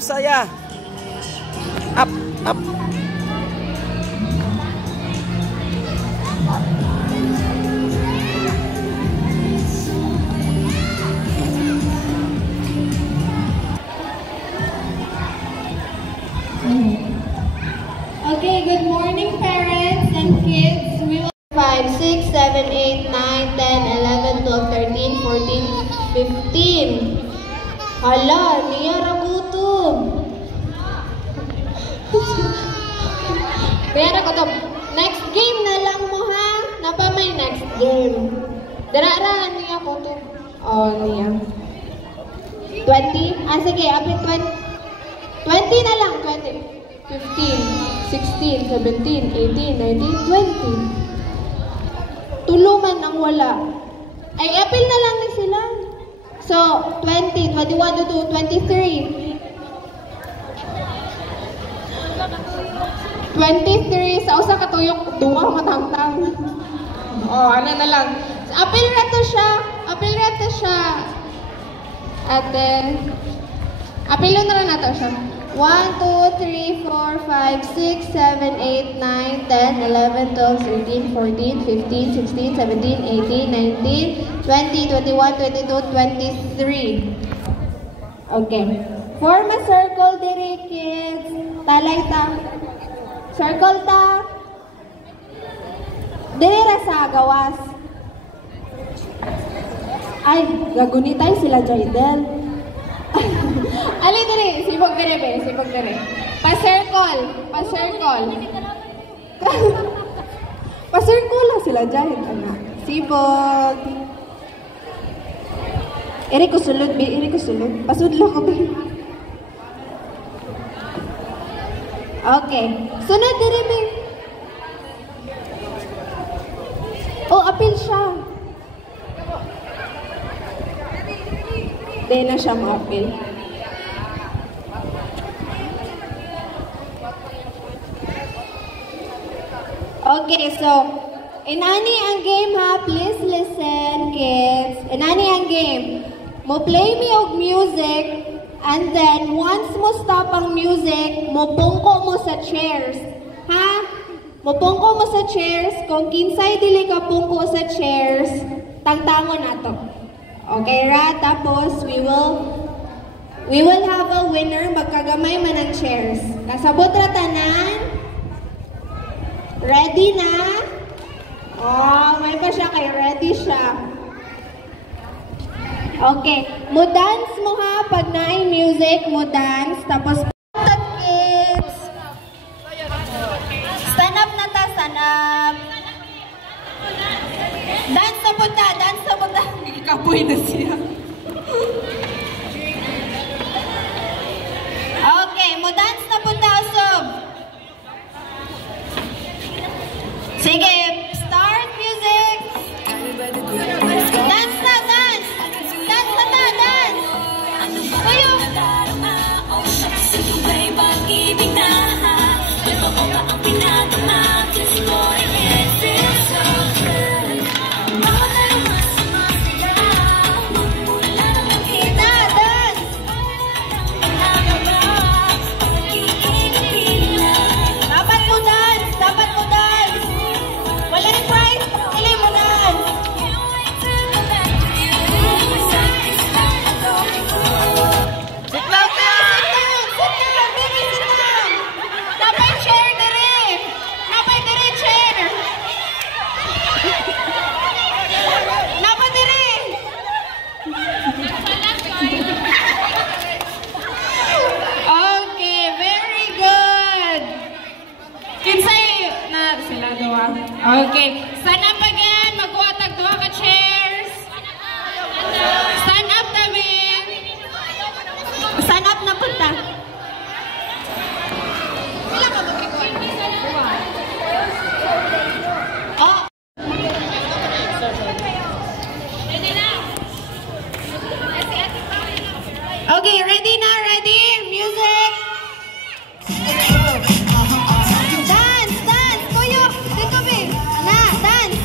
saya. Up, up. Okay, good morning parents and kids. We will 5, 6, 7, 8, 9, 10, 11, 12, 13, 14, 15. Hala, niya ragutom. Pero ko to, next game na lang mo ha. Napa may next game. Darara, niya ko to. Oh, niya. 20? Ah, sige, apit 20. 20 na lang, 20. 15, 16, 17, 18, 19, 20. Tulungan ang wala. Ay, apil na lang ni sila. So, 20, 21 to 23. 23, sa usa katuyok, duwa matangtang. Oh, ano na lang. Apil reto siya. Apil reto siya. Ate. Apilo na rin nato siya. 1, 2, 3, 4, 5, 6, 7, 8, 9, 10, 11, 12, 13, 14, 15, 16, 17, 18, 19, 20, 21, 22, 23. Okay. Form a circle diri, kids. Talay ta. Circle ta. Diri ra sa gawas. Ay, gagunitay sila Jaidel. Ali diri, sibog diri be, sibog diri. Pa-circle, pa-circle. Pa-circle lang sila Jaid, anak. Sibog. Iri ko sulod be, iri ko sulod. Pasudlo ko be. Okay, sunod diri be. Oh, apil siya. Di na siya ma-apil. Okay, so, inani ang game ha. Please listen, kids. Inani ang game. Mo play me og music, and then once mo stop ang music, mo pungko mo sa chairs. Ha? Mo pungko mo sa chairs. Kung kinsay dili ka pungko sa chairs, tangtangon nato. Okay ra, tapos we will have a winner, magkagamay man ang chairs. Kasabot ra tanan. Ready na? Oh, may pa siya kay ready siya. Okay, mo dance mo ha, pag naay music, mo dance, tapos kids. Stand up na ta, stand up. Dance na punta, dance na punta. Kapoy na siya. Okay, mo dance na punta, Osob. Sige, start music. Dance na, dance. Dance na ta, dance. Kuyo. Okay, stand up again, magkuhatag duha ka chairs. Stand up tabi. Stand up na punta. Oh. Okay, ready na, ready? Music. Dance, dance, kuyo. Dito be. Na, dance.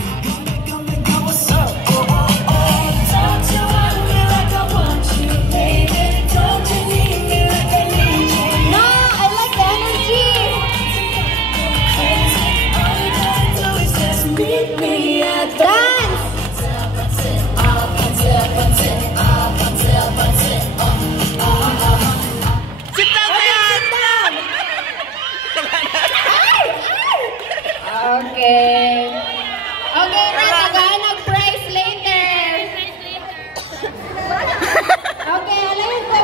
Okay. Okay, na naghanap prize later. Okay, alay ko.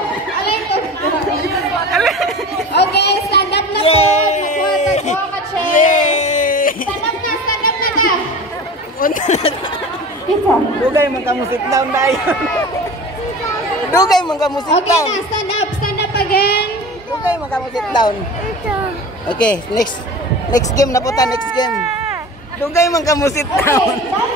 Okay, stand up na po. Magkuha ka, Che. Stand up na ka. Dugay man ka mo sit down dayon. Dugay man ka mo sit Okay down. na, stand up again. Dugay man ka mo sit down. Okay, next game na po ta, next game. Dugay man ka mo sit down. Okay,